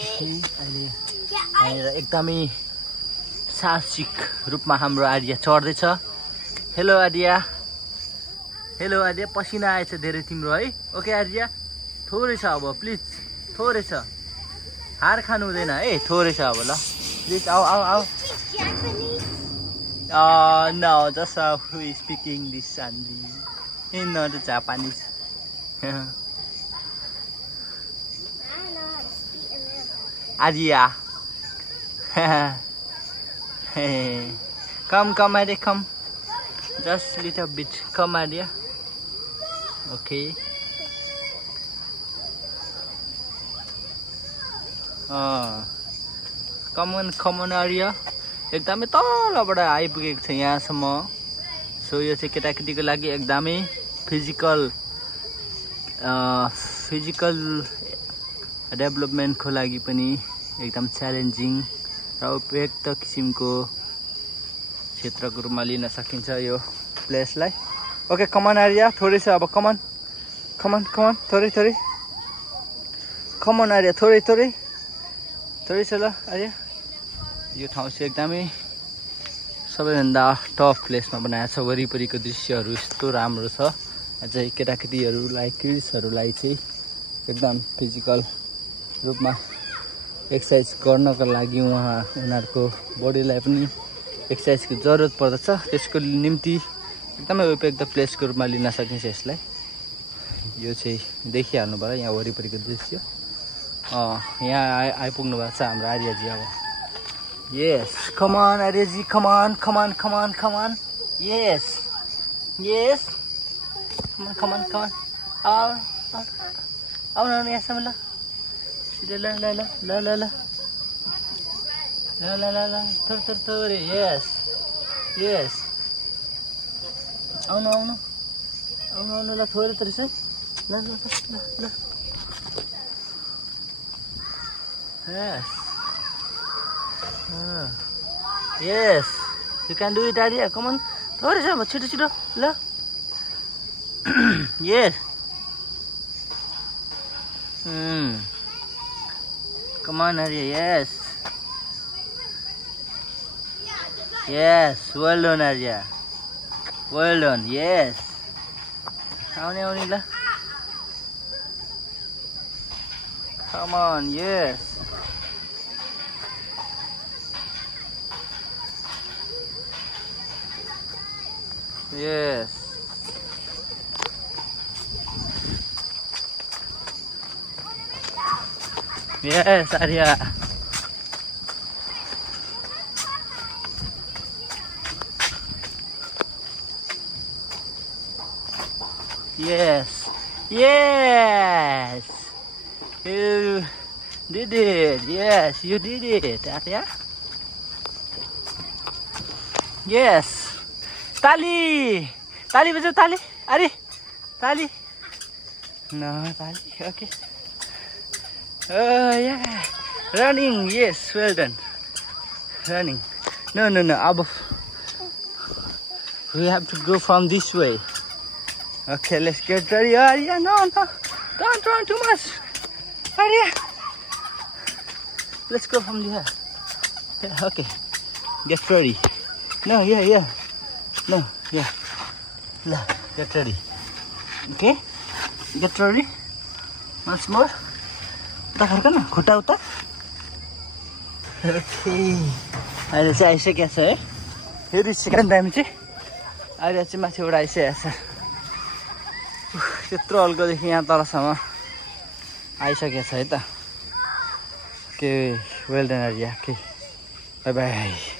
अहिले एकदमै साहसिक रूपमा हाम्रो आर्या चढ्दैछ। हेलो आर्या, हेलो आर्या, पसिना आएछ धेरै तिम्रो है। ओके आर्या, थोरै छ अब, प्लिज थोरै छ, हार खानु हुँदैन है, थोरै छ अब ल, प्लिज आऊ आऊ आऊ। No, just who is speaking English only, not Japanese. Arya, come Arya, come, just little bit, come Arya. Okay. Come on Arya. एकदमै तलबाट आइपुगेको छ यहाँसम्म। सो यो चाहिँ केटाकेटीको लागि एकदमै फिजिकल डेभलपमेन्टको लागि पनि एकदम च्यालेन्जिङ र उपयुक्त किसिमको क्षेत्रको रूपमा लिन सकिन्छ यो प्लेसलाई। ओके कमन आर्या, थोरै छ अब, कमन थोरै कमन आर्या, थोरै छ ल आर्या। यो ठाउँ चाहिँ एकदमै सबैभन्दा टफ प्लेसमा बनाएको छ। वरिपरिको दृश्यहरू यस्तो राम्रो छ, अझै केटाकेटीहरूलाई, किड्सहरूलाई चाहिँ एकदम फिजिकल रूपमा एक्सर्साइज गर्नको लागि उनीहरूको बडीलाई पनि एक्सर्साइजको जरुरत पर्दछ। त्यसको निम्ति एकदमै उपयुक्त प्लेसको रूपमा लिन सकिन्छ यसलाई। यो चाहिँ देखिहाल्नु भयो यहाँ वरिपरिको दृश्य। यहाँ आइपुग्नु भएको छ हाम्रो आर्याजी अब। Yes, come on Aryaji, come on. Yes, come on. Au no यहाँसम्म ल, ल थोरै, yes, आउनु ल, थोरै छ ल, yes, you can do it Arya, come on, थोरै छ छिटो ल, yes, come on Arya, yes, well done Arya, well done, yes, आउने ल, come on, yes, yes Arya, yes, you did it, yes, you did it Arya, yes. ताली बजाऊ, ताली, अरे ताली, no ताली, okay. Oh yeah, running, yes, well done. Running, no, above. We have to go from this way. Okay, let's get ready. Arya, no, don't run too much. Arya, let's go from here. Yeah, okay, get ready. No, yeah. No, yeah. Get ready. Okay? Get ready. Once more. Uta खुट्टा उता. Okay. अहिले चाहिँ आइसकेको छ है। फेरि second time चाहिँ अहिले चाहिँ माथिबाट आइसकेको छ। त्यत्रो हल्कोदेखि यहाँ तलसम्म आइसकेको छ है त। Okay, well done Arya. Okay. Bye bye.